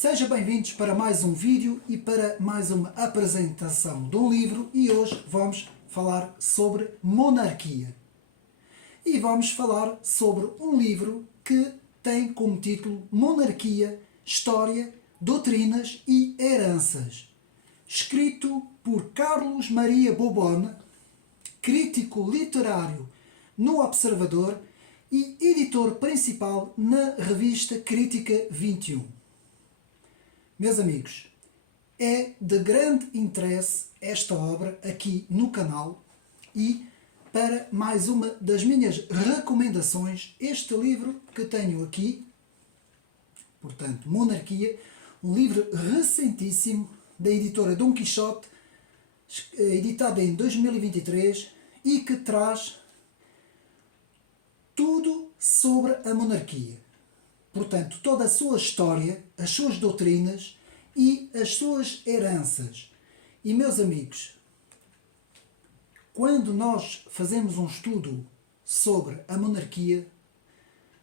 Sejam bem-vindos para mais um vídeo e para mais uma apresentação de um livro, e hoje vamos falar sobre monarquia. E vamos falar sobre um livro que tem como título Monarquia, História, Doutrinas e Heranças, escrito por Carlos Maria Bobone, crítico literário no Observador e editor principal na revista Crítica 21. Meus amigos, é de grande interesse esta obra aqui no canal e para mais uma das minhas recomendações, este livro que tenho aqui, portanto, Monarquia, um livro recentíssimo da editora Dom Quixote, editado em 2023 e que traz tudo sobre a monarquia. Portanto, toda a sua história, as suas doutrinas e as suas heranças. E, meus amigos, quando nós fazemos um estudo sobre a monarquia,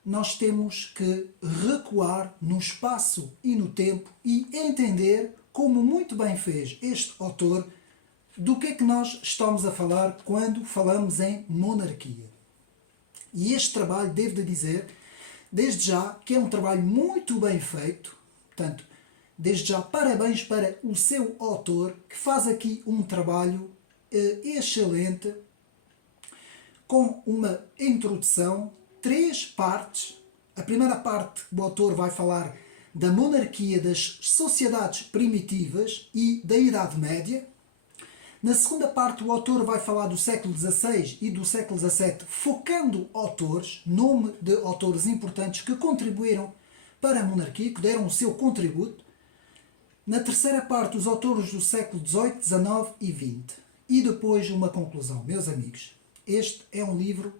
nós temos que recuar no espaço e no tempo e entender, como muito bem fez este autor, do que é que nós estamos a falar quando falamos em monarquia. E este trabalho, devo dizer, desde já, que é um trabalho muito bem feito, portanto, desde já, parabéns para o seu autor, que faz aqui um trabalho excelente, com uma introdução, 3 partes. A primeira parte, o autor vai falar da monarquia das sociedades primitivas e da Idade Média. Na segunda parte, o autor vai falar do século XVI e do século XVII, focando autores, nome de autores importantes que contribuíram para a monarquia, que deram o seu contributo. Na terceira parte, os autores do século XVIII, XIX e XX. E depois uma conclusão. Meus amigos, este é um livro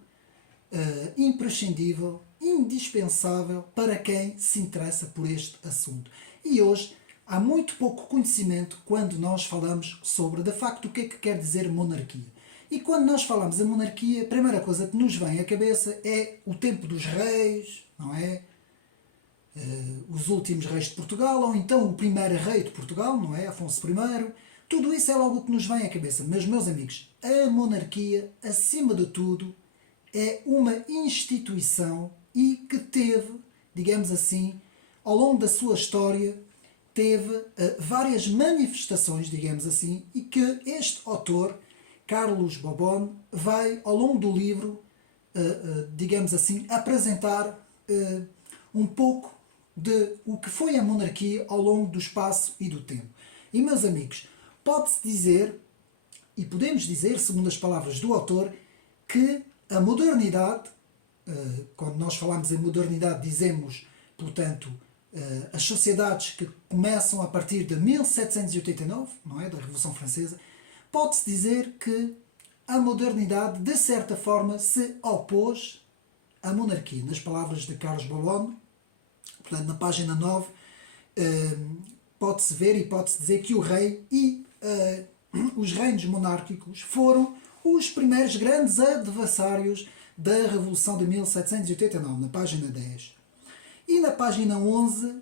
imprescindível, indispensável para quem se interessa por este assunto. E hoje há muito pouco conhecimento quando nós falamos sobre, de facto, o que é que quer dizer monarquia. E quando nós falamos em monarquia, a primeira coisa que nos vem à cabeça é o tempo dos reis, não é? Os últimos reis de Portugal, ou então o primeiro rei de Portugal, não é? Afonso I. Tudo isso é logo o que nos vem à cabeça. Mas, meus amigos, a monarquia, acima de tudo, é uma instituição e que teve, digamos assim, ao longo da sua história, teve várias manifestações, digamos assim, e que este autor, Carlos Bobone, vai, ao longo do livro, digamos assim, apresentar um pouco de o que foi a monarquia ao longo do espaço e do tempo. E, meus amigos, pode-se dizer, e podemos dizer, segundo as palavras do autor, que a modernidade, quando nós falamos em modernidade, dizemos, portanto, as sociedades que começam a partir de 1789, não é, da Revolução Francesa, pode-se dizer que a modernidade, de certa forma, se opôs à monarquia. Nas palavras de Carlos Bobone, portanto, na página 9, pode-se ver e pode-se dizer que o rei e os reinos monárquicos foram os primeiros grandes adversários da Revolução de 1789, na página 10. E na página 11,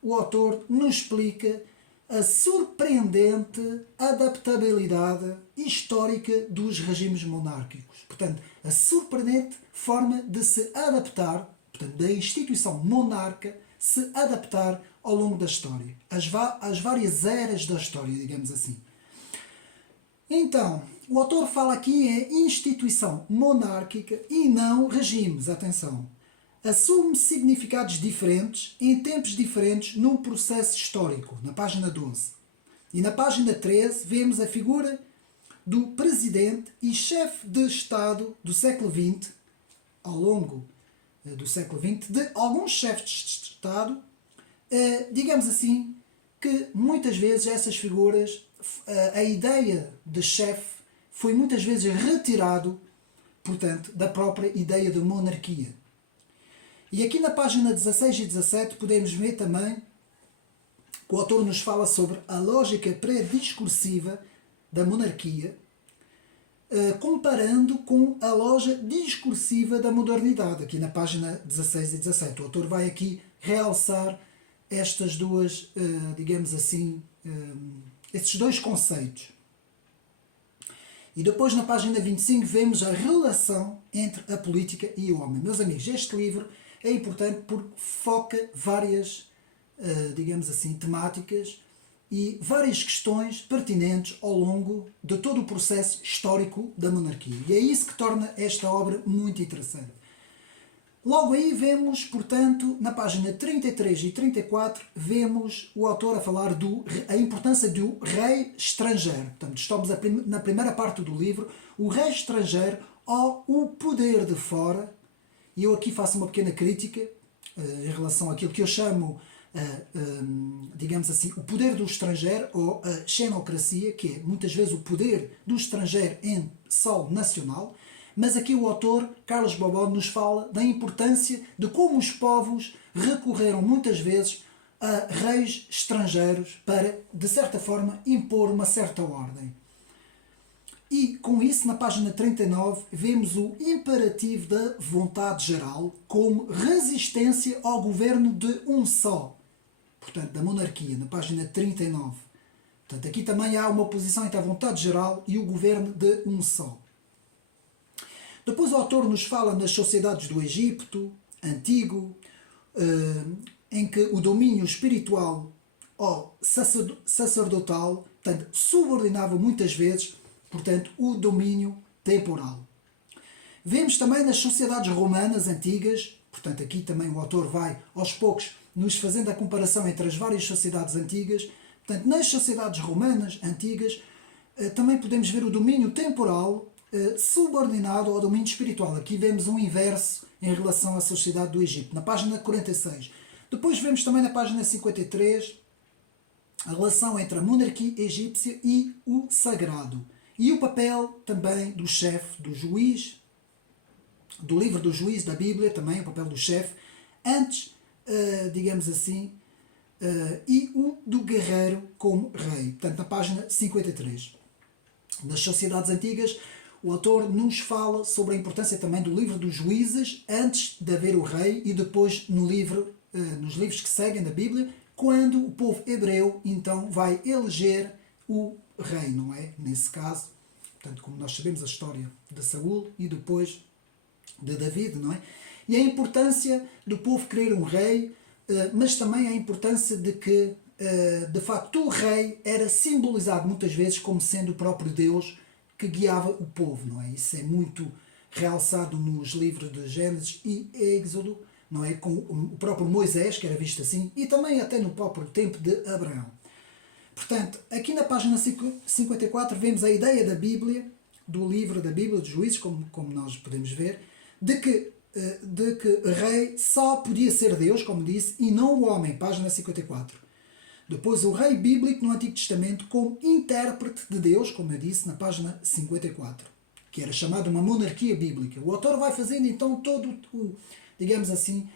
o autor nos explica a surpreendente adaptabilidade histórica dos regimes monárquicos. Portanto, a surpreendente forma de se adaptar, portanto, da instituição monarca se adaptar ao longo da história, às várias eras da história, digamos assim. Então, o autor fala aqui em instituição monárquica e não regimes, atenção. Assume significados diferentes, em tempos diferentes, num processo histórico, na página 12. E na página 13 vemos a figura do presidente e chefe de Estado do século XX, ao longo do século XX, de alguns chefes de Estado, digamos assim, que muitas vezes essas figuras, a ideia de chefe foi muitas vezes retirado, portanto, da própria ideia de monarquia. E aqui na página 16 e 17 podemos ver também que o autor nos fala sobre a lógica pré-discursiva da monarquia, comparando com a lógica discursiva da modernidade, aqui na página 16 e 17. O autor vai aqui realçar estas duas, digamos assim, esses dois conceitos. E depois na página 25 vemos a relação entre a política e o homem. Meus amigos, este livro é importante porque foca várias, digamos assim, temáticas e várias questões pertinentes ao longo de todo o processo histórico da monarquia. E é isso que torna esta obra muito interessante. Logo aí vemos, portanto, na página 33 e 34, vemos o autor a falar a importância do rei estrangeiro. Portanto, estamos na primeira parte do livro, o rei estrangeiro ou o poder de fora. E eu aqui faço uma pequena crítica em relação àquilo que eu chamo, digamos assim, o poder do estrangeiro ou a xenocracia, que é muitas vezes o poder do estrangeiro em solo nacional. Mas aqui o autor, Carlos Bobó, nos fala da importância de como os povos recorreram muitas vezes a reis estrangeiros para, de certa forma, impor uma certa ordem. E com isso, na página 39, vemos o imperativo da vontade geral como resistência ao governo de um só. Portanto, da monarquia, na página 39. Portanto, aqui também há uma oposição entre a vontade geral e o governo de um só. Depois o autor nos fala nas sociedades do Egito antigo, em que o domínio espiritual ou sacerdotal, portanto, subordinava muitas vezes, portanto, o domínio temporal. Vemos também nas sociedades romanas antigas, portanto, aqui também o autor vai aos poucos nos fazendo a comparação entre as várias sociedades antigas. Portanto, nas sociedades romanas antigas também podemos ver o domínio temporal subordinado ao domínio espiritual. Aqui vemos um inverso em relação à sociedade do Egito, na página 46. Depois vemos também na página 53 a relação entre a monarquia egípcia e o sagrado. E o papel também do chefe, do juiz, do livro do juiz da Bíblia, também o papel do chefe, antes, digamos assim, e o do guerreiro como rei. Portanto, na página 53. Nas sociedades antigas, o autor nos fala sobre a importância também do livro dos juízes antes de haver o rei e depois nos livros que seguem da Bíblia, quando o povo hebreu então vai eleger o rei, não é? Nesse caso, portanto, como nós sabemos a história de Saul e depois de David, não é? E a importância do povo querer um rei, mas também a importância de que, de facto, o rei era simbolizado muitas vezes como sendo o próprio Deus que guiava o povo, não é? Isso é muito realçado nos livros de Gênesis e Êxodo, não é? Com o próprio Moisés, que era visto assim, e também até no próprio tempo de Abraão. Portanto, aqui na página 54 vemos a ideia da Bíblia, do livro da Bíblia dos Juízes, como nós podemos ver, de que rei só podia ser Deus, como disse, e não o homem, página 54. Depois, o rei bíblico no Antigo Testamento como intérprete de Deus, como eu disse, na página 54, que era chamado uma monarquia bíblica. O autor vai fazendo então todo o, digamos assim,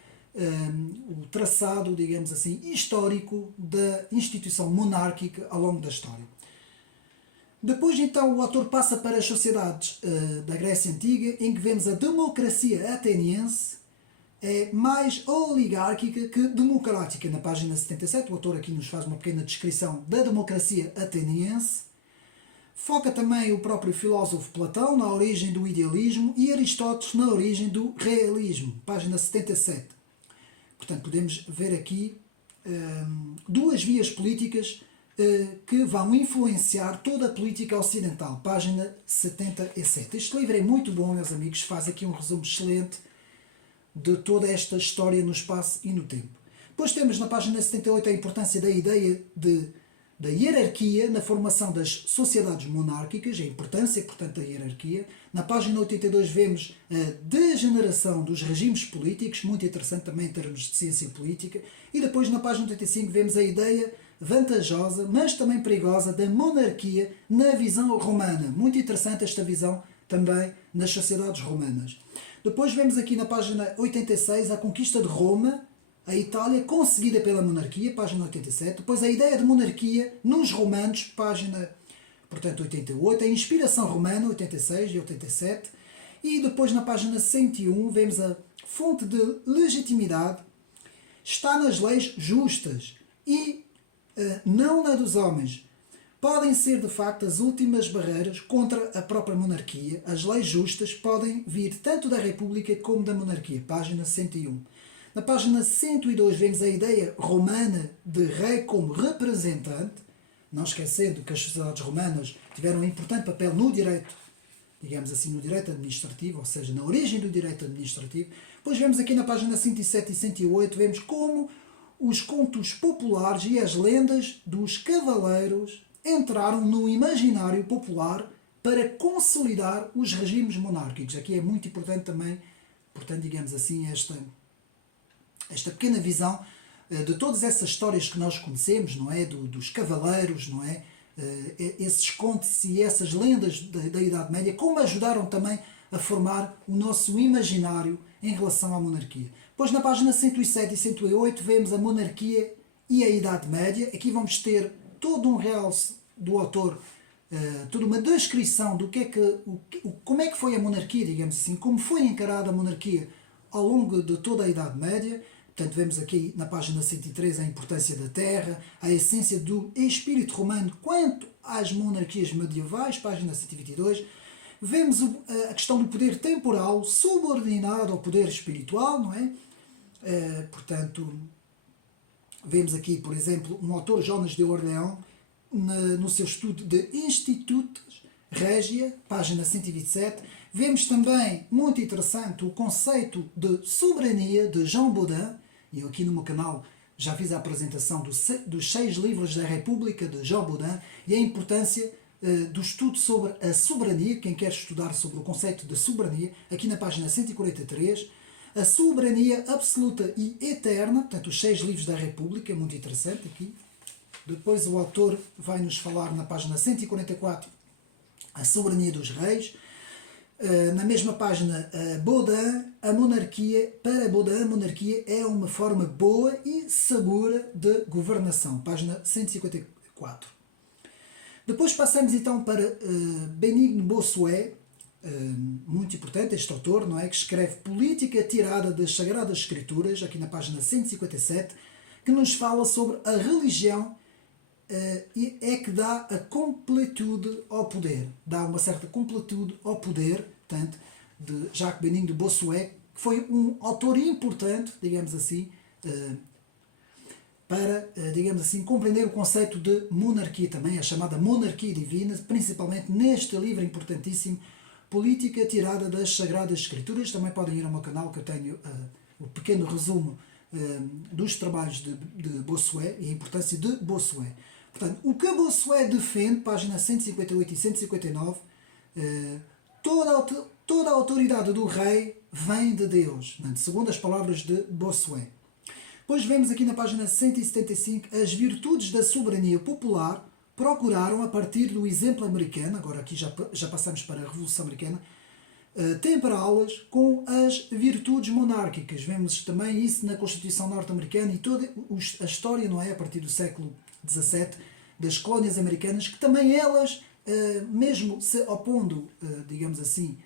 o traçado, digamos assim, histórico da instituição monárquica ao longo da história. Depois, então, o autor passa para as sociedades da Grécia Antiga, em que vemos a democracia ateniense, é mais oligárquica que democrática. Na página 77, o autor aqui nos faz uma pequena descrição da democracia ateniense. Foca também o próprio filósofo Platão na origem do idealismo e Aristóteles na origem do realismo. Página 77. Portanto, podemos ver aqui duas vias políticas que vão influenciar toda a política ocidental. Página 77. Este livro é muito bom, meus amigos. Faz aqui um resumo excelente de toda esta história no espaço e no tempo. Depois temos na página 78 a importância da ideia da hierarquia na formação das sociedades monárquicas, a importância, portanto, da hierarquia. Na página 82 vemos a degeneração dos regimes políticos, muito interessante também em termos de ciência política. E depois na página 85 vemos a ideia vantajosa, mas também perigosa, da monarquia na visão romana. Muito interessante esta visão também nas sociedades romanas. Depois vemos aqui na página 86 a conquista de Roma, a Itália, conseguida pela monarquia, página 87. Depois a ideia de monarquia nos romanos, página, portanto, 88. A inspiração romana, 86 e 87. E depois na página 101 vemos a fonte de legitimidade, está nas leis justas e não na dos homens. Podem ser, de facto, as últimas barreiras contra a própria monarquia. As leis justas podem vir tanto da República como da monarquia. Página 101. Na página 102 vemos a ideia romana de rei como representante, não esquecendo que as sociedades romanas tiveram um importante papel no direito, digamos assim, no direito administrativo, ou seja, na origem do direito administrativo. Depois vemos aqui na página 107 e 108, vemos como os contos populares e as lendas dos cavaleiros entraram no imaginário popular para consolidar os regimes monárquicos. Aqui é muito importante também, portanto, digamos assim, esta pequena visão de todas essas histórias que nós conhecemos, não é? Dos cavaleiros, não é? Esses contos e essas lendas da Idade Média, como ajudaram também a formar o nosso imaginário em relação à monarquia. Depois, na página 107 e 108, vemos a monarquia e a Idade Média. Aqui vamos ter todo um realce do autor, toda uma descrição do como é que foi a monarquia, digamos assim, como foi encarada a monarquia ao longo de toda a Idade Média. Portanto, vemos aqui na página 103 a importância da terra, a essência do espírito romano quanto às monarquias medievais, página 122. Vemos a questão do poder temporal subordinado ao poder espiritual, não é? Portanto, vemos aqui, por exemplo, um autor, Jonas de Orleans, no seu estudo de Institutos Regia, página 127. Vemos também, muito interessante, o conceito de soberania de Jean Bodin. E eu aqui no meu canal já fiz a apresentação dos 6 livros da República de Jean Bodin e a importância do estudo sobre a soberania. Quem quer estudar sobre o conceito de soberania, aqui na página 143, a soberania absoluta e eterna, portanto os 6 livros da República, muito interessante aqui. Depois o autor vai nos falar na página 144 a soberania dos reis. Na mesma página, Bodin, para Bodin, a monarquia é uma forma boa e segura de governação. Página 154. Depois passamos então para Benigno Bossuet, muito importante este autor, não é? Que escreve Política tirada das Sagradas Escrituras, aqui na página 157, que nos fala sobre a religião é que dá a completude ao poder, dá uma certa completude ao poder, portanto, de Jacques Benigno de Bossuet, que foi um autor importante, digamos assim, para, digamos assim, compreender o conceito de monarquia também, a chamada monarquia divina, principalmente neste livro importantíssimo, Política tirada das Sagradas Escrituras. Também podem ir ao meu canal, que eu tenho o pequeno resumo dos trabalhos de Bossuet e a importância de Bossuet. Portanto, o que Bossuet defende, páginas 158 e 159, toda a autoridade do rei vem de Deus, segundo as palavras de Bossuet. Depois vemos aqui na página 175 as virtudes da soberania popular procuraram, a partir do exemplo americano, agora aqui já passamos para a Revolução Americana, temperá-las com as virtudes monárquicas. Vemos também isso na Constituição norte-americana e toda a história, não é, a partir do século XVII, das colónias americanas, que também elas, mesmo se opondo, digamos assim,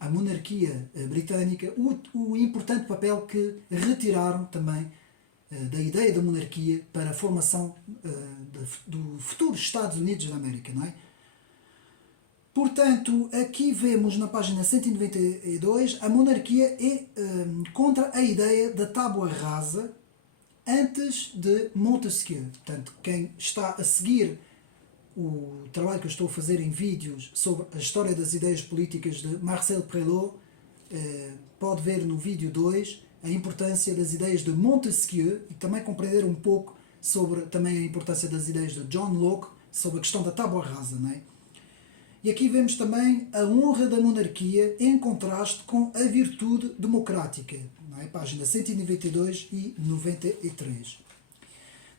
à monarquia britânica, o importante papel que retiraram também da ideia da monarquia para a formação do futuro Estados Unidos da América, não é? Portanto, aqui vemos na página 192 a monarquia é contra a ideia da tábua rasa antes de Montesquieu. Portanto, quem está a seguir o trabalho que eu estou a fazer em vídeos sobre a história das ideias políticas de Marcel Prelot, pode ver no vídeo 2 a importância das ideias de Montesquieu e também compreender um pouco sobre também a importância das ideias de John Locke sobre a questão da tábua rasa, não é? E aqui vemos também a honra da monarquia em contraste com a virtude democrática, não é? Página 192 e 93.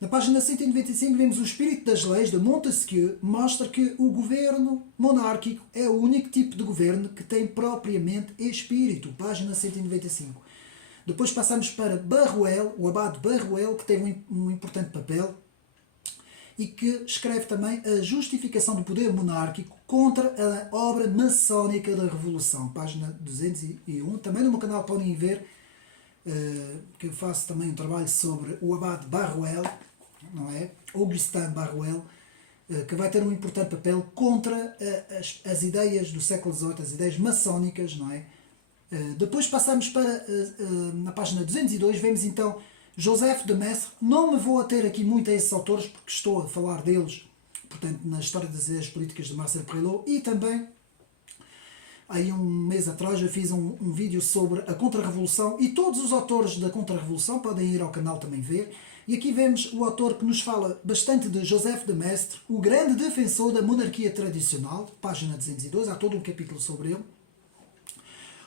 Na página 195 vemos o espírito das leis de Montesquieu, mostra que o governo monárquico é o único tipo de governo que tem propriamente espírito. Página 195. Depois passamos para Barruel, o abade Barruel, que teve um importante papel e que escreve também a justificação do poder monárquico contra a obra maçónica da Revolução. Página 201. Também no meu canal podem ver que eu faço também um trabalho sobre o abade Barruel, não é? Augustin Barruel, que vai ter um importante papel contra as ideias do século XVIII, as ideias maçónicas, não é? Depois passamos para, na página 202, vemos então Joseph de Maistre. Não me vou ater aqui muito a esses autores, porque estou a falar deles, portanto, na História das Ideias Políticas de Marcel Perelot, e também, aí um mês atrás, eu fiz um vídeo sobre a Contra-Revolução, e todos os autores da Contra-Revolução podem ir ao canal também ver. E aqui vemos o autor que nos fala bastante de Joseph de Maistre, o grande defensor da monarquia tradicional, página 202, há todo um capítulo sobre ele.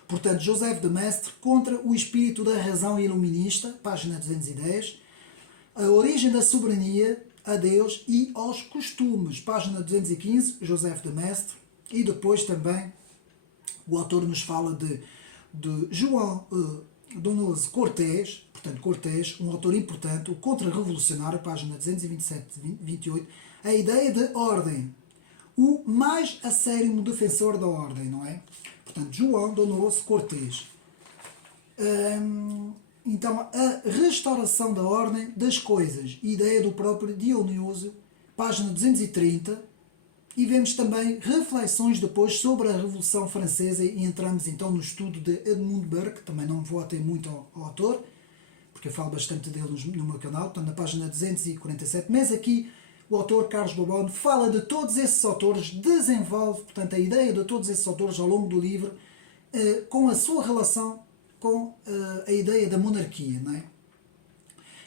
Portanto, Joseph de Maistre contra o espírito da razão iluminista, página 210. A origem da soberania a Deus e aos costumes, página 215, Joseph de Maistre. E depois também o autor nos fala de João Donoso Cortés, portanto Cortés, um autor importante, o contra-revolucionário, página 227-28, a ideia de ordem, o mais acérrimo defensor da ordem, não é? Portanto, João Donoso Cortés. Então, a restauração da ordem das coisas, ideia do próprio Dionísio, página 230, e vemos também reflexões depois sobre a Revolução Francesa e entramos então no estudo de Edmund Burke, também não vou ater muito ao autor, porque eu falo bastante dele no meu canal, portanto na página 247, mas aqui o autor Carlos Bobon fala de todos esses autores, desenvolve, portanto, a ideia de todos esses autores ao longo do livro, com a sua relação com a ideia da monarquia, não é?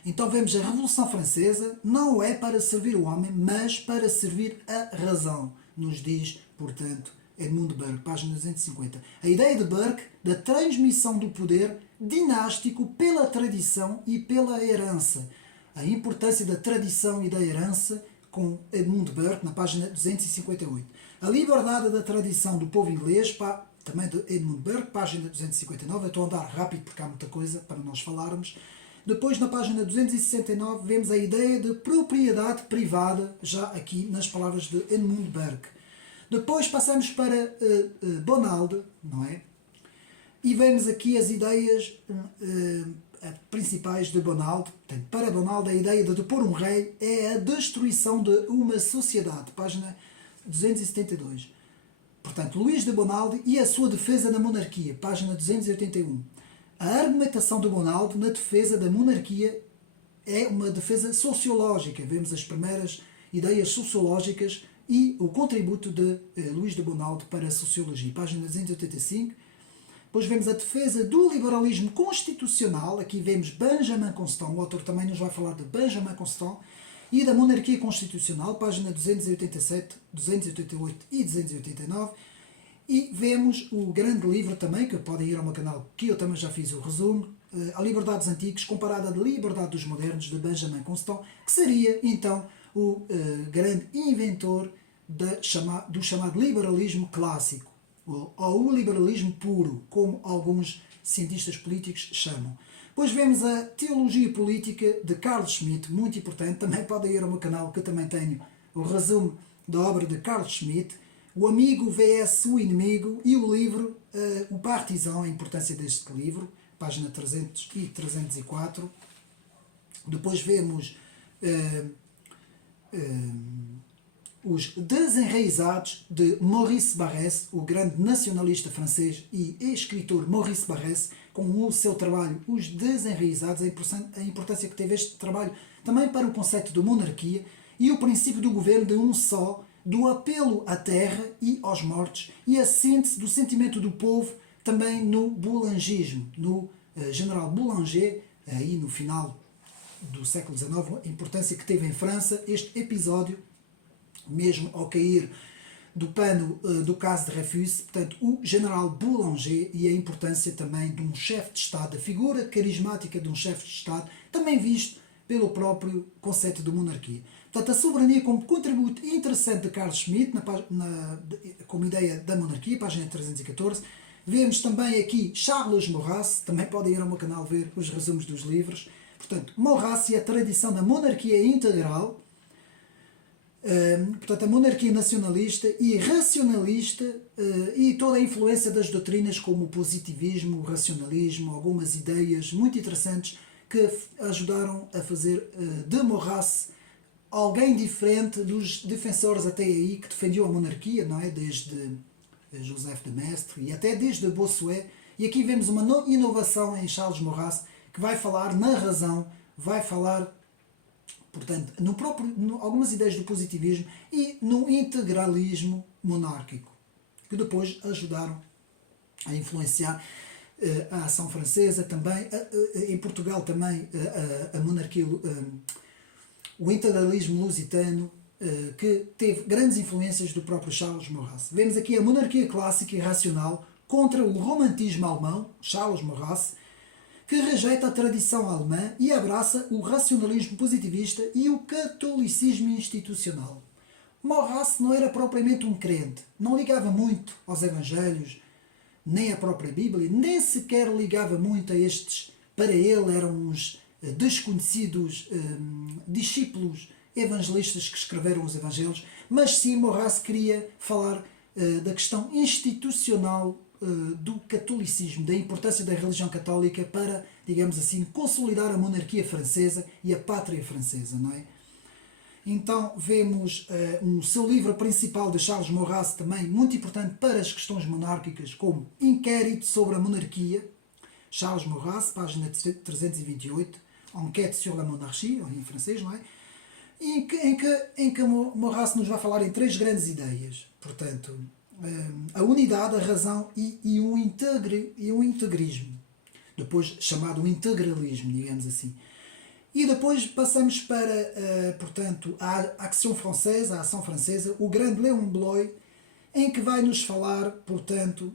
Então vemos a Revolução Francesa não é para servir o homem, mas para servir a razão, nos diz, portanto, Edmund Burke, página 250. A ideia de Burke da transmissão do poder dinástico pela tradição e pela herança. A importância da tradição e da herança com Edmund Burke, na página 258. A liberdade da tradição do povo inglês, também de Edmund Burke, página 259. Eu estou a andar rápido porque há muita coisa para nós falarmos. Depois, na página 269, vemos a ideia de propriedade privada, já aqui nas palavras de Edmund Burke. Depois passamos para Bonald, não é? E vemos aqui as ideias principais de Bonald. Portanto, para Bonald, a ideia de depor um rei é a destruição de uma sociedade. Página 272. Portanto, Luís de Bonald e a sua defesa da monarquia. Página 281. A argumentação de Bonald na defesa da monarquia é uma defesa sociológica. Vemos as primeiras ideias sociológicas e o contributo de Luís de Bonald para a sociologia. Página 285. Depois vemos a defesa do liberalismo constitucional. Aqui vemos Benjamin Constant. O autor também nos vai falar de Benjamin Constant. E da monarquia constitucional. Página 287, 288 e 289. E vemos o grande livro também, que podem ir ao meu canal, que eu também já fiz o resumo, A Liberdade dos Antigos, comparada à Liberdade dos Modernos, de Benjamin Constant, que seria, então, o grande inventor do chamado liberalismo clássico, ou o liberalismo puro, como alguns cientistas políticos chamam. Depois vemos a Teologia Política de Carl Schmitt, muito importante, também podem ir ao meu canal, que eu também tenho o resumo da obra de Carl Schmitt, O Amigo vs o Inimigo, e o livro O Partisan, a importância deste livro, página 300 e 304. Depois vemos Os Desenraizados, de Maurice Barrès, o grande nacionalista francês e escritor Maurice Barrès, com o seu trabalho Os Desenraizados, a importância que teve este trabalho também para o conceito de monarquia e o princípio do governo de um só, do apelo à terra e aos mortos, e a síntese do sentimento do povo também no boulangismo, no general Boulanger, aí no final do século XIX, a importância que teve em França este episódio, mesmo ao cair do pano do caso de Dreyfus, portanto, o general Boulanger, e a importância também de um chefe de Estado, a figura carismática de um chefe de Estado, também visto pelo próprio conceito de monarquia. Portanto, a soberania como contributo interessante de Carl Schmitt, como ideia da monarquia, página 314. Vemos também aqui Charles Maurras, também podem ir ao meu canal ver os resumos dos livros. Portanto, Maurras e a tradição da monarquia integral. Portanto, a monarquia nacionalista e racionalista e toda a influência das doutrinas como o positivismo, o racionalismo, algumas ideias muito interessantes que ajudaram a fazer de Maurras alguém diferente dos defensores até aí que defendiam a monarquia, não é? Desde Joseph de Maistre e até desde Bossuet. E aqui vemos uma inovação em Charles Maurras que vai falar na razão, vai falar, portanto, algumas ideias do positivismo e no integralismo monárquico, que depois ajudaram a influenciar a ação francesa também, em Portugal também a monarquia, o integralismo lusitano, que teve grandes influências do próprio Charles Maurras. Vemos aqui a monarquia clássica e racional contra o romantismo alemão, Charles Maurras, que rejeita a tradição alemã e abraça o racionalismo positivista e o catolicismo institucional. Maurras não era propriamente um crente, não ligava muito aos evangelhos, nem à própria Bíblia, nem sequer ligava muito a estes, para ele eram uns desconhecidos discípulos evangelistas que escreveram os evangelhos, mas sim Maurras queria falar da questão institucional do catolicismo, da importância da religião católica para, digamos assim, consolidar a monarquia francesa e a pátria francesa, não é? Então vemos o seu livro principal de Charles Maurras também muito importante para as questões monárquicas, como Inquérito sobre a Monarquia, Charles Maurras, página 328, Enquête sur la monarchie, em francês, não é? Em que Maurras nos vai falar em três grandes ideias, portanto, a unidade, a razão e um integrismo, depois chamado integralismo, digamos assim. E depois passamos para, portanto, a Action Française, a ação francesa, o grande Léon Bloy, em que vai nos falar, portanto,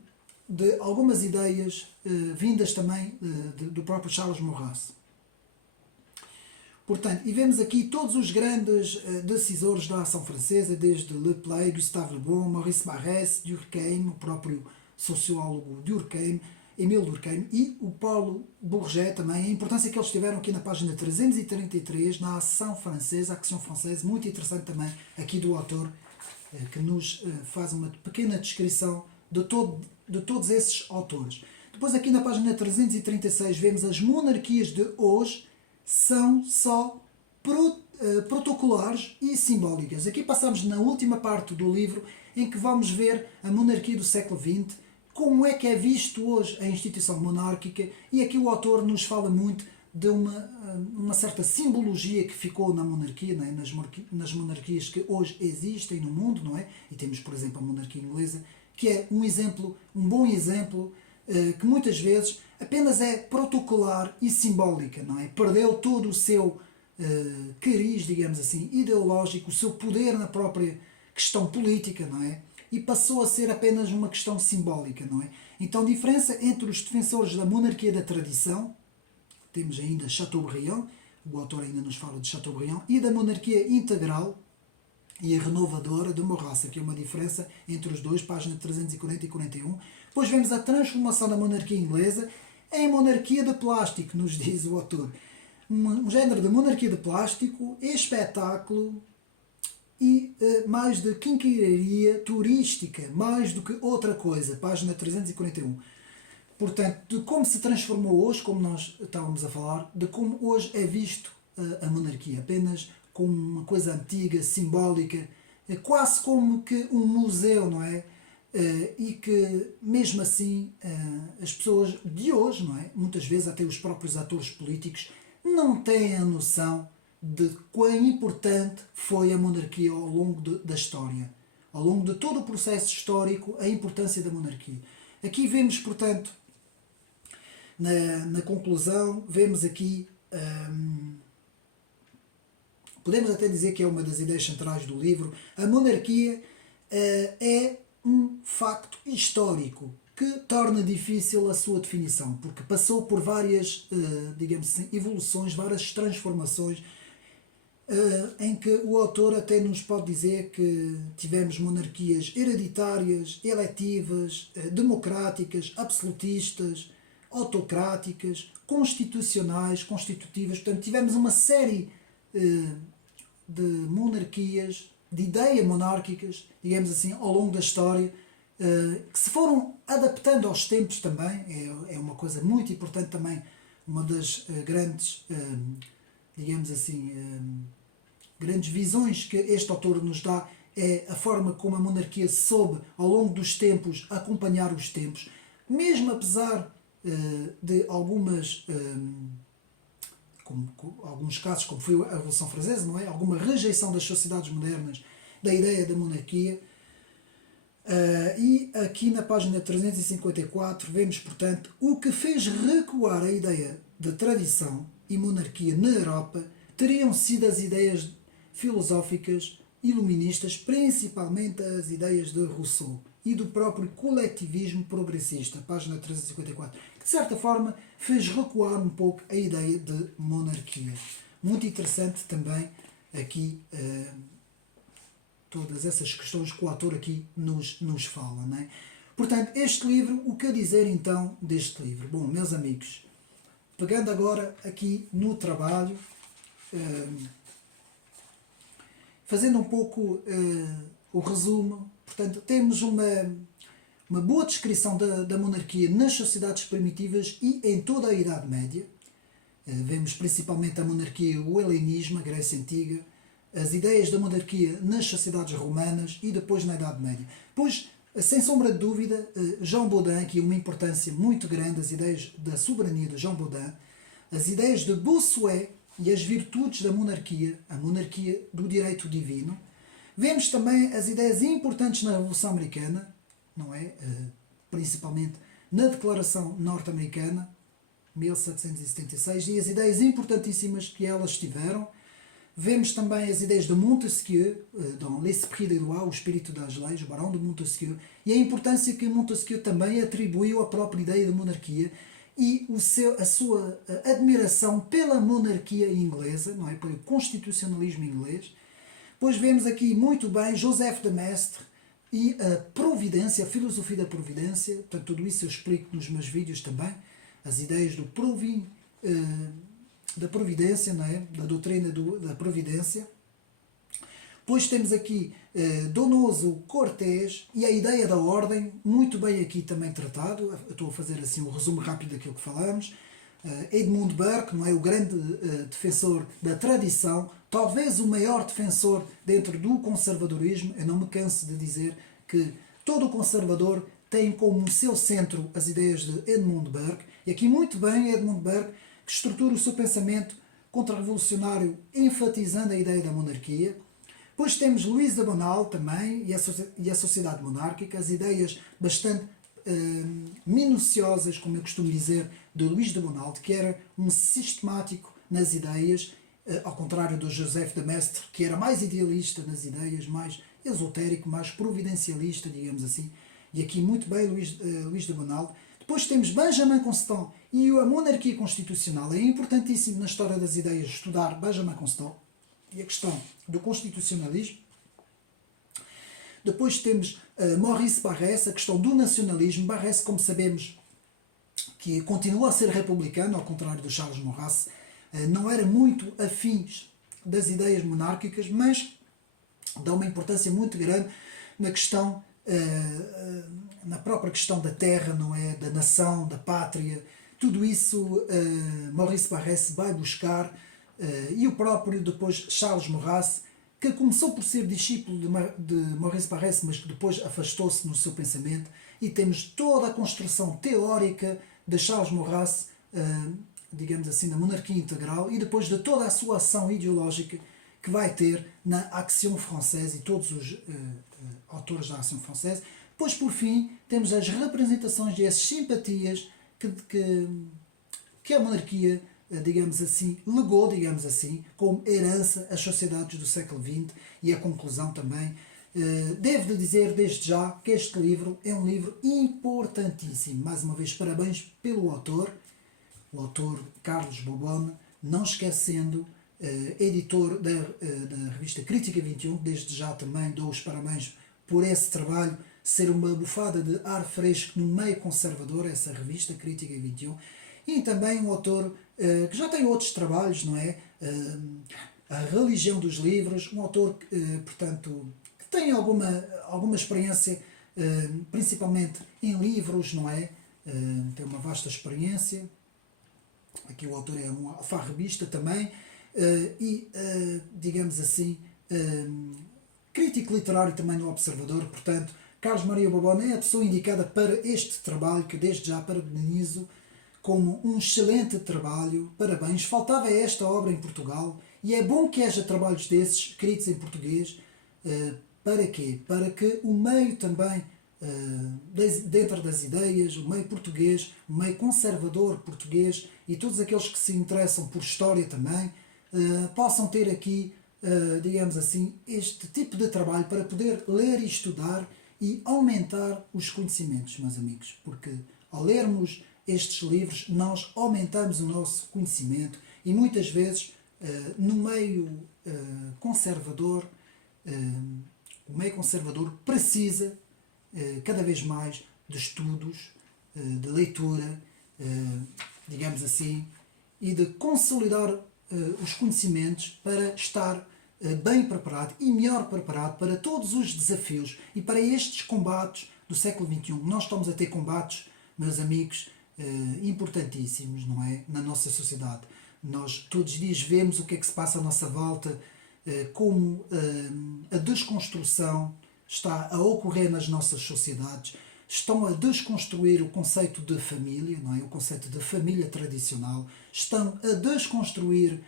de algumas ideias vindas também do próprio Charles Maurras. Portanto, e vemos aqui todos os grandes decisores da ação francesa, desde Le Play, Gustave Le Bon, Maurice Barrès, Durkheim, o próprio sociólogo Durkheim, Émile Durkheim e o Paulo Bourget também, a importância que eles tiveram aqui na página 333, na ação francesa, Action Française, muito interessante também aqui do autor, que nos faz uma pequena descrição de todos esses autores. Depois aqui na página 336 vemos as monarquias de hoje, são só protocolares e simbólicas. Aqui passamos na última parte do livro em que vamos ver a monarquia do século XX, como é que é visto hoje a instituição monárquica, e aqui o autor nos fala muito de uma certa simbologia que ficou na monarquia, não é? nas monarquias que hoje existem no mundo, não é? E temos, por exemplo, a monarquia inglesa, que é um bom exemplo, que muitas vezes apenas é protocolar e simbólica, não é? Perdeu todo o seu cariz, digamos assim, ideológico, o seu poder na própria questão política, não é? E passou a ser apenas uma questão simbólica, não é? Então, diferença entre os defensores da monarquia da tradição, temos ainda Chateaubriand, o autor ainda nos fala de Chateaubriand, e da monarquia integral e renovadora de Maurras, aqui é uma diferença entre os dois, página 340 e 41. Depois vemos a transformação da monarquia inglesa em monarquia de plástico, nos diz o autor. Um género de monarquia de plástico, espetáculo e mais de quinquilharia turística, mais do que outra coisa, página 341. Portanto, de como se transformou hoje, como nós estávamos a falar, de como hoje é visto a monarquia, apenas como uma coisa antiga, simbólica, quase como que um museu, não é? E que, mesmo assim, as pessoas de hoje, não é? Muitas vezes até os próprios atores políticos, não têm a noção de quão importante foi a monarquia ao longo da história. Ao longo de todo o processo histórico, a importância da monarquia. Aqui vemos, portanto, na conclusão, vemos aqui, podemos até dizer que é uma das ideias centrais do livro, a monarquia é um facto histórico que torna difícil a sua definição, porque passou por várias, digamos assim, evoluções, várias transformações, em que o autor até nos pode dizer que tivemos monarquias hereditárias, eletivas, democráticas, absolutistas, autocráticas, constitucionais, constitutivas. Portanto, tivemos uma série de monarquias de ideia monárquicas, digamos assim, ao longo da história, que se foram adaptando aos tempos também, é uma coisa muito importante também, uma das grandes, digamos assim, grandes visões que este autor nos dá é a forma como a monarquia soube, ao longo dos tempos, acompanhar os tempos, mesmo apesar de algumas, alguns casos, como foi a Revolução Francesa, não é? Alguma rejeição das sociedades modernas da ideia da monarquia. E aqui na página 354 vemos, portanto, o que fez recuar a ideia de tradição e monarquia na Europa teriam sido as ideias filosóficas iluministas, principalmente as ideias de Rousseau e do próprio coletivismo progressista, página 354, que de certa forma fez recuar um pouco a ideia de monarquia. Muito interessante também aqui todas essas questões que o autor aqui nos fala, não é? Portanto, este livro, o que dizer então deste livro? Bom, meus amigos, pegando agora aqui no trabalho, fazendo um pouco o resumo, portanto, temos uma boa descrição da monarquia nas sociedades primitivas e em toda a Idade Média. Vemos principalmente a monarquia, o helenismo, a Grécia Antiga, as ideias da monarquia nas sociedades romanas e depois na Idade Média. Pois, sem sombra de dúvida, Jean Bodin, aqui uma importância muito grande, as ideias da soberania de Jean Bodin, as ideias de Bossuet e as virtudes da monarquia, a monarquia do direito divino. Vemos também as ideias importantes na Revolução Americana, não é? Principalmente na Declaração Norte-Americana, 1776, e as ideias importantíssimas que elas tiveram. Vemos também as ideias de Montesquieu, dans l'Esprit des lois, o espírito das leis, o Barão de Montesquieu, e a importância que Montesquieu também atribuiu à própria ideia de monarquia e a sua admiração pela monarquia inglesa, não é? Pelo constitucionalismo inglês. Depois vemos aqui muito bem Joseph de Maistre e a providência, a filosofia da providência, portanto tudo isso eu explico nos meus vídeos também, as ideias da providência, não é? Da doutrina da providência. Depois temos aqui Donoso Cortés e a ideia da ordem, muito bem aqui também tratado. Eu estou a fazer assim um resumo rápido daquilo que falamos. Edmund Burke, não é? O grande defensor da tradição, talvez o maior defensor dentro do conservadorismo. Eu não me canso de dizer que todo conservador tem como seu centro as ideias de Edmund Burke. E aqui muito bem Edmund Burke, que estrutura o seu pensamento contra-revolucionário, enfatizando a ideia da monarquia. Depois temos Luís de Bonald também, e a sociedade monárquica, as ideias bastante minuciosas, como eu costumo dizer, de Luís de Bonald, que era um sistemático nas ideias, ao contrário do Joseph de Maistre, que era mais idealista nas ideias, mais esotérico, mais providencialista, digamos assim. E aqui muito bem Luís de Bonald. Depois temos Benjamin Constant e a monarquia constitucional. É importantíssimo na história das ideias estudar Benjamin Constant e a questão do constitucionalismo. Depois temos Maurice Barrès, a questão do nacionalismo. Barrès, como sabemos, que continua a ser republicano, ao contrário do Charles Maurras, não era muito afins das ideias monárquicas, mas dá uma importância muito grande na questão, na própria questão da terra, não é? Da nação, da pátria. Tudo isso Maurice Barrès vai buscar, e o próprio depois Charles Maurras, que começou por ser discípulo de Maurice Barrès, mas que depois afastou-se no seu pensamento, e temos toda a construção teórica de Charles Maurras, digamos assim, na monarquia integral, e depois de toda a sua ação ideológica que vai ter na Action Française e todos os autores da Action Française. Depois, por fim, temos as representações e as simpatias que a monarquia, digamos assim, legou, digamos assim, como herança às sociedades do século XX, e a conclusão também. Devo de dizer desde já que este livro é um livro importantíssimo. Mais uma vez, parabéns pelo autor, o autor Carlos Bobone, não esquecendo, editor da revista Crítica 21, desde já também dou os parabéns por esse trabalho, ser uma bufada de ar fresco no meio conservador, essa revista Crítica 21, e também um autor que já tem outros trabalhos, não é? A Religião dos Livros, um autor, portanto, que tem alguma experiência, principalmente em livros, não é? Tem uma vasta experiência. Aqui o autor é um alfarrabista também, digamos assim, crítico literário também no Observador. Portanto, Carlos Maria Bobon é a pessoa indicada para este trabalho, que desde já parabenizo como um excelente trabalho. Parabéns. Faltava esta obra em Portugal e é bom que haja trabalhos desses escritos em português. Para quê? Para que o meio também, dentro das ideias, o meio português, o meio conservador português e todos aqueles que se interessam por história também, possam ter aqui, digamos assim, este tipo de trabalho para poder ler e estudar e aumentar os conhecimentos, meus amigos, porque ao lermos estes livros nós aumentamos o nosso conhecimento e muitas vezes no meio conservador, o meio conservador precisa cada vez mais de estudos, de leitura, digamos assim, e de consolidar os conhecimentos para estar bem preparado e melhor preparado para todos os desafios e para estes combates do século XXI. Nós estamos a ter combates, meus amigos, importantíssimos, não é? Na nossa sociedade. Nós todos os dias vemos o que é que se passa à nossa volta, como a desconstrução está a ocorrer nas nossas sociedades, estão a desconstruir o conceito de família, não é? O conceito de família tradicional, estão a desconstruir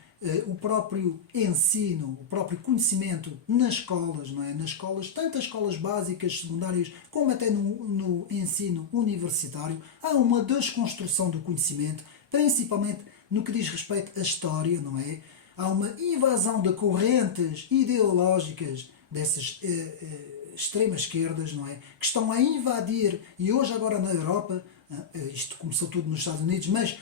o próprio ensino, o próprio conhecimento nas escolas, não é? Nas escolas, tanto as escolas básicas, secundárias, como até no ensino universitário, há uma desconstrução do conhecimento, principalmente no que diz respeito à história, não é? Há uma invasão de correntes ideológicas dessas extremas esquerdas, não é? Que estão a invadir, e hoje agora na Europa, isto começou tudo nos Estados Unidos, mas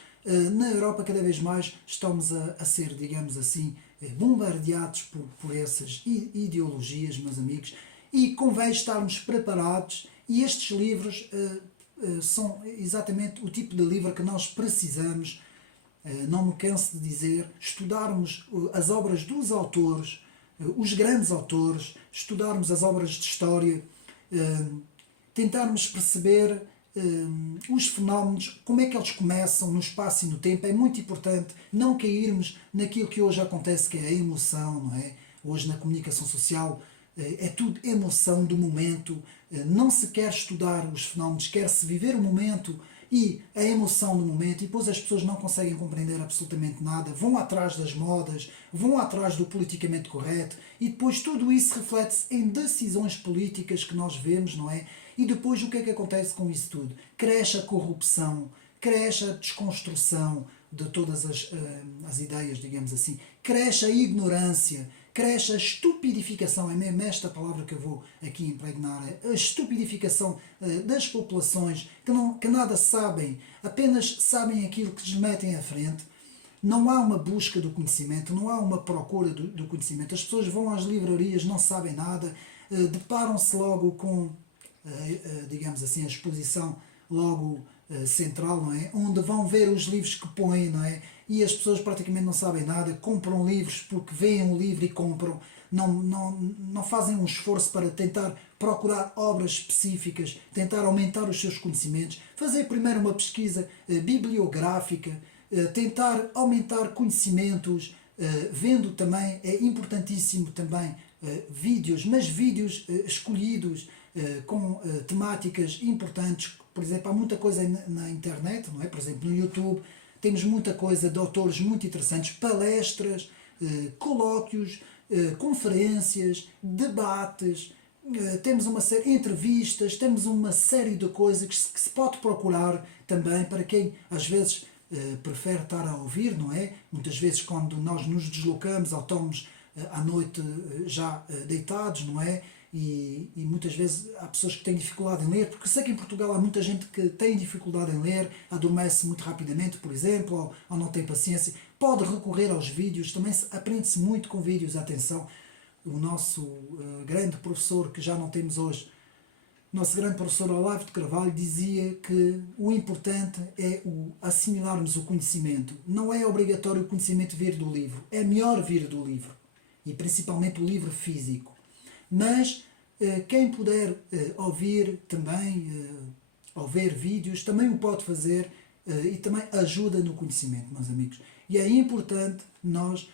na Europa cada vez mais estamos a ser, digamos assim, bombardeados por essas ideologias, meus amigos, e convém estarmos preparados, e estes livros são exatamente o tipo de livro que nós precisamos. Não me canso de dizer, estudarmos as obras dos autores, os grandes autores, estudarmos as obras de história, tentarmos perceber os fenómenos, como é que eles começam no espaço e no tempo. É muito importante não cairmos naquilo que hoje acontece, que é a emoção, não é? Hoje na comunicação social é tudo emoção do momento, não se quer estudar os fenómenos, quer-se viver o momento e a emoção do momento, e depois as pessoas não conseguem compreender absolutamente nada, vão atrás das modas, vão atrás do politicamente correto, e depois tudo isso reflete-se em decisões políticas que nós vemos, não é? E depois o que é que acontece com isso tudo? Cresce a corrupção, cresce a desconstrução de todas as ideias, digamos assim, cresce a ignorância, cresce a estupidificação, é mesmo esta palavra que eu vou aqui impregnar, a estupidificação das populações que nada sabem, apenas sabem aquilo que lhes metem à frente. Não há uma busca do conhecimento, não há uma procura do conhecimento. As pessoas vão às livrarias, não sabem nada, deparam-se logo com, digamos assim, a exposição logo central, não é? Onde vão ver os livros que põem, não é? E as pessoas praticamente não sabem nada, compram livros porque veem um livro e compram, não fazem um esforço para tentar procurar obras específicas, tentar aumentar os seus conhecimentos, fazer primeiro uma pesquisa bibliográfica, tentar aumentar conhecimentos, vendo também, é importantíssimo também, vídeos, mas vídeos escolhidos com temáticas importantes. Por exemplo, há muita coisa na internet, não é? Por exemplo, no YouTube temos muita coisa de autores muito interessantes, palestras, colóquios, conferências, debates, temos uma série de entrevistas, temos uma série de coisas que se pode procurar também para quem às vezes prefere estar a ouvir, não é? Muitas vezes quando nós nos deslocamos ou estamos à noite já deitados, não é? E muitas vezes há pessoas que têm dificuldade em ler, porque sei que em Portugal há muita gente que tem dificuldade em ler, adormece muito rapidamente, por exemplo, ou não tem paciência. Pode recorrer aos vídeos, também aprende-se muito com vídeos. Atenção, o nosso grande professor, que já não temos hoje, nosso grande professor Olavo de Carvalho, dizia que o importante é assimilarmos o conhecimento. Não é obrigatório o conhecimento vir do livro, é melhor vir do livro. e principalmente o livro físico. Mas quem puder ouvir também, ou ver vídeos, também o pode fazer e também ajuda no conhecimento, meus amigos. E é importante nós,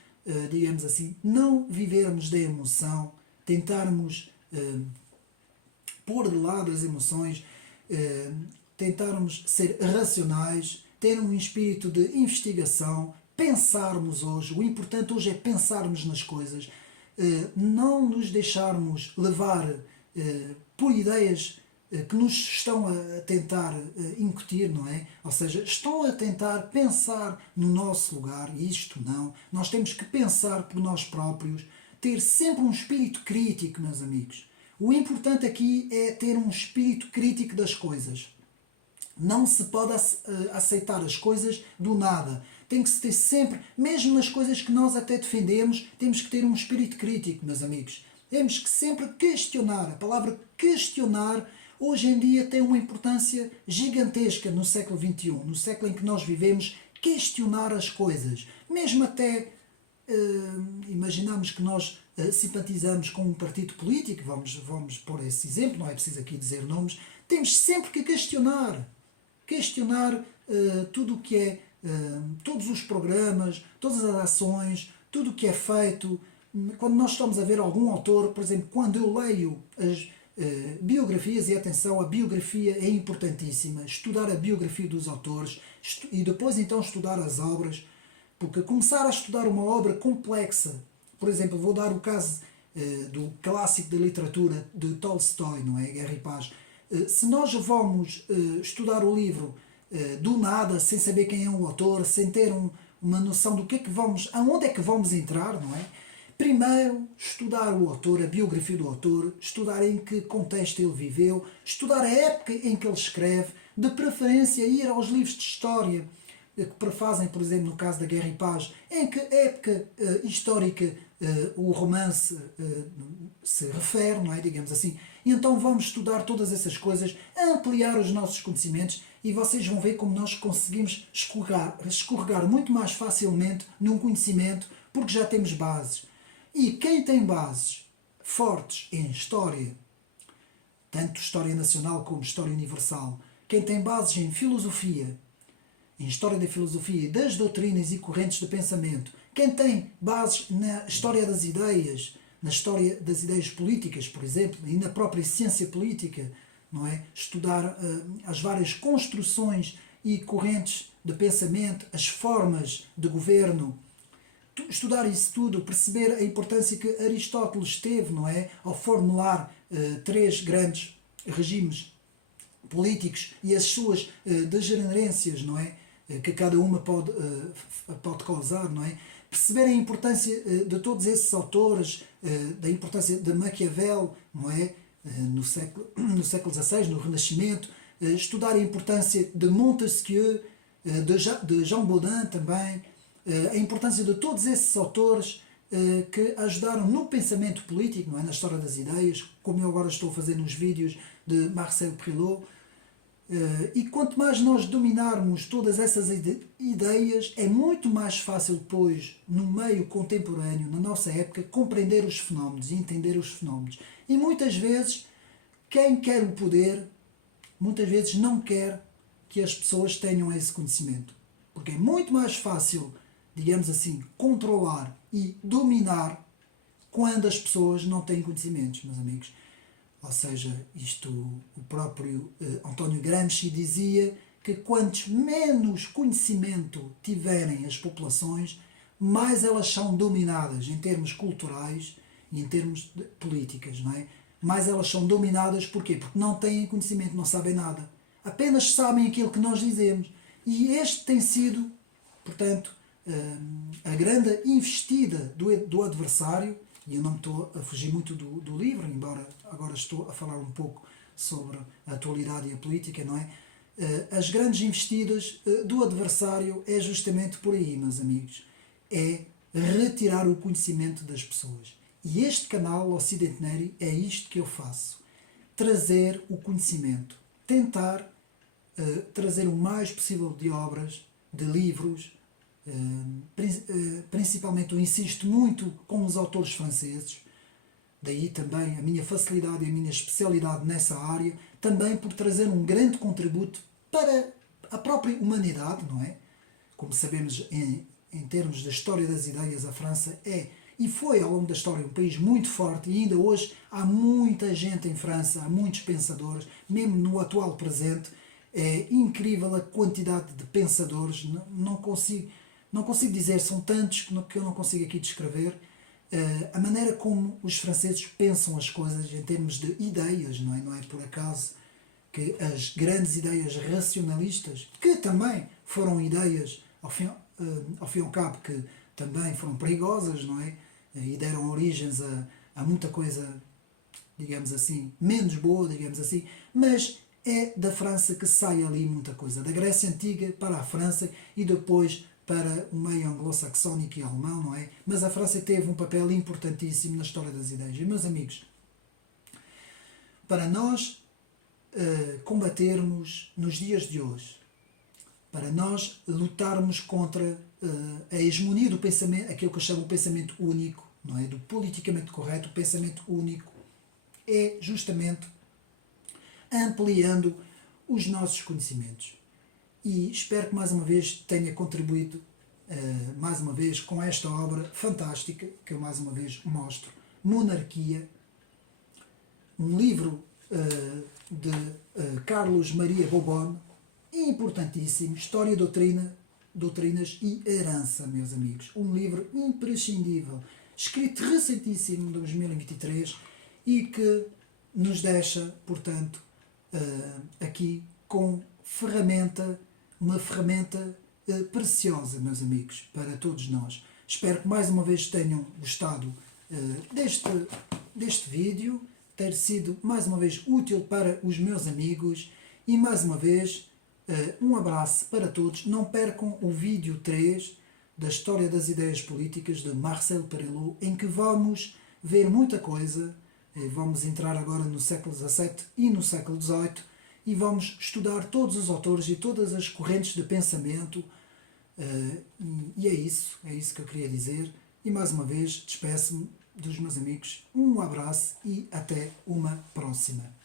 digamos assim, não vivermos da emoção, tentarmos pôr de lado as emoções, tentarmos ser racionais, ter um espírito de investigação, pensarmos hoje. O importante hoje é pensarmos nas coisas, não nos deixarmos levar por ideias que nos estão a tentar incutir, não é? Ou seja, estão a tentar pensar no nosso lugar, e isto não. Nós temos que pensar por nós próprios, ter sempre um espírito crítico, meus amigos. O importante aqui é ter um espírito crítico das coisas. Não se pode aceitar as coisas do nada. Tem que se ter sempre, mesmo nas coisas que nós até defendemos, temos que ter um espírito crítico, meus amigos. Temos que sempre questionar. A palavra questionar hoje em dia tem uma importância gigantesca no século XXI, no século em que nós vivemos, questionar as coisas. Mesmo até imaginamos que nós simpatizamos com um partido político, vamos pôr esse exemplo, não é preciso aqui dizer nomes, temos sempre que questionar tudo o que é, todos os programas, todas as ações, tudo o que é feito. Quando nós estamos a ver algum autor, por exemplo, quando eu leio as biografias, e atenção, a biografia é importantíssima, estudar a biografia dos autores e depois então estudar as obras, porque começar a estudar uma obra complexa, por exemplo, vou dar o caso do clássico da literatura de Tolstói, não é? Guerra e Paz. Se nós vamos estudar o livro do nada, sem saber quem é o autor, sem ter uma noção do que é que vamos, aonde é que vamos entrar, não é? Primeiro, estudar o autor, a biografia do autor, estudar em que contexto ele viveu, estudar a época em que ele escreve, de preferência ir aos livros de história que prefazem, por exemplo, no caso da Guerra e Paz, em que época histórica o romance se refere, não é? Digamos assim. E então vamos estudar todas essas coisas, ampliar os nossos conhecimentos e vocês vão ver como nós conseguimos escorregar muito mais facilmente num conhecimento porque já temos bases. E quem tem bases fortes em história, tanto história nacional como história universal, quem tem bases em filosofia, em história da filosofia e das doutrinas e correntes de pensamento, quem tem bases na história das ideias, na história das ideias políticas, por exemplo, e na própria ciência política, não é? Estudar as várias construções e correntes de pensamento, as formas de governo, estudar isso tudo, perceber a importância que Aristóteles teve, não é? Ao formular três grandes regimes políticos e as suas degenerências, não é? Que cada uma pode causar, não é? Perceber a importância de todos esses autores, da importância de Maquiavel, não é? No século XVI, no Renascimento, estudar a importância de Montesquieu, de Jean Baudin também, a importância de todos esses autores que ajudaram no pensamento político, não é? Na história das ideias, como eu agora estou a fazer nos vídeos de Marcel Prilot. E quanto mais nós dominarmos todas essas ideias, é muito mais fácil depois, no meio contemporâneo, na nossa época, compreender os fenómenos e entender os fenómenos. E muitas vezes, quem quer o poder, muitas vezes não quer que as pessoas tenham esse conhecimento. Porque é muito mais fácil, digamos assim, controlar e dominar quando as pessoas não têm conhecimentos, meus amigos. Ou seja, o próprio António Gramsci dizia que quantos menos conhecimento tiverem as populações, mais elas são dominadas em termos culturais e em termos de políticas, não é? Mais elas são dominadas, porquê? Porque não têm conhecimento, não sabem nada. Apenas sabem aquilo que nós dizemos. E este tem sido, portanto, a grande investida do adversário. E eu não estou a fugir muito do livro, embora agora estou a falar um pouco sobre a atualidade e a política, não é? As grandes investidas do adversário é justamente por aí, meus amigos. É retirar o conhecimento das pessoas. E este canal, Ocidente Neri, é isto que eu faço. Trazer o conhecimento. Tentar trazer o mais possível de obras, de livros, Principalmente eu insisto muito com os autores franceses, daí também a minha facilidade e a minha especialidade nessa área, também por trazer um grande contributo para a própria humanidade, não é? Como sabemos, em termos da história das ideias, a França é e foi ao longo da história um país muito forte e ainda hoje há muita gente em França, há muitos pensadores, mesmo no atual presente, é incrível a quantidade de pensadores, não consigo dizer, são tantos que eu não consigo aqui descrever, a maneira como os franceses pensam as coisas em termos de ideias, não é? Não é por acaso que as grandes ideias racionalistas, que também foram ideias, ao fim e ao cabo, que também foram perigosas, não é? E deram origens a muita coisa, digamos assim, menos boa, digamos assim, mas é da França que sai ali muita coisa. Da Grécia Antiga para a França e depois para o meio anglo-saxónico e alemão, não é? Mas a França teve um papel importantíssimo na história das ideias. E, meus amigos, para nós combatermos nos dias de hoje, para nós lutarmos contra a hegemonia do pensamento, aquilo que eu chamo o pensamento único, não é? Do politicamente correto, o pensamento único, é justamente ampliando os nossos conhecimentos. E espero que mais uma vez tenha contribuído mais uma vez com esta obra fantástica que eu mais uma vez mostro, Monarquia, um livro de Carlos Maria Bobone, importantíssimo, História, Doutrinas e Herança, meus amigos. Um livro imprescindível, escrito recentíssimo em 2023 e que nos deixa, portanto, aqui com uma ferramenta preciosa, meus amigos, para todos nós. Espero que mais uma vez tenham gostado deste vídeo, ter sido mais uma vez útil para os meus amigos e mais uma vez um abraço para todos. Não percam o vídeo 3 da História das Ideias Políticas de Marcel Perelot, em que vamos ver muita coisa. Vamos entrar agora no século XVII e no século XVIII e vamos estudar todos os autores e todas as correntes de pensamento. E é isso que eu queria dizer. E mais uma vez despeço-me dos meus amigos. Um abraço e até uma próxima.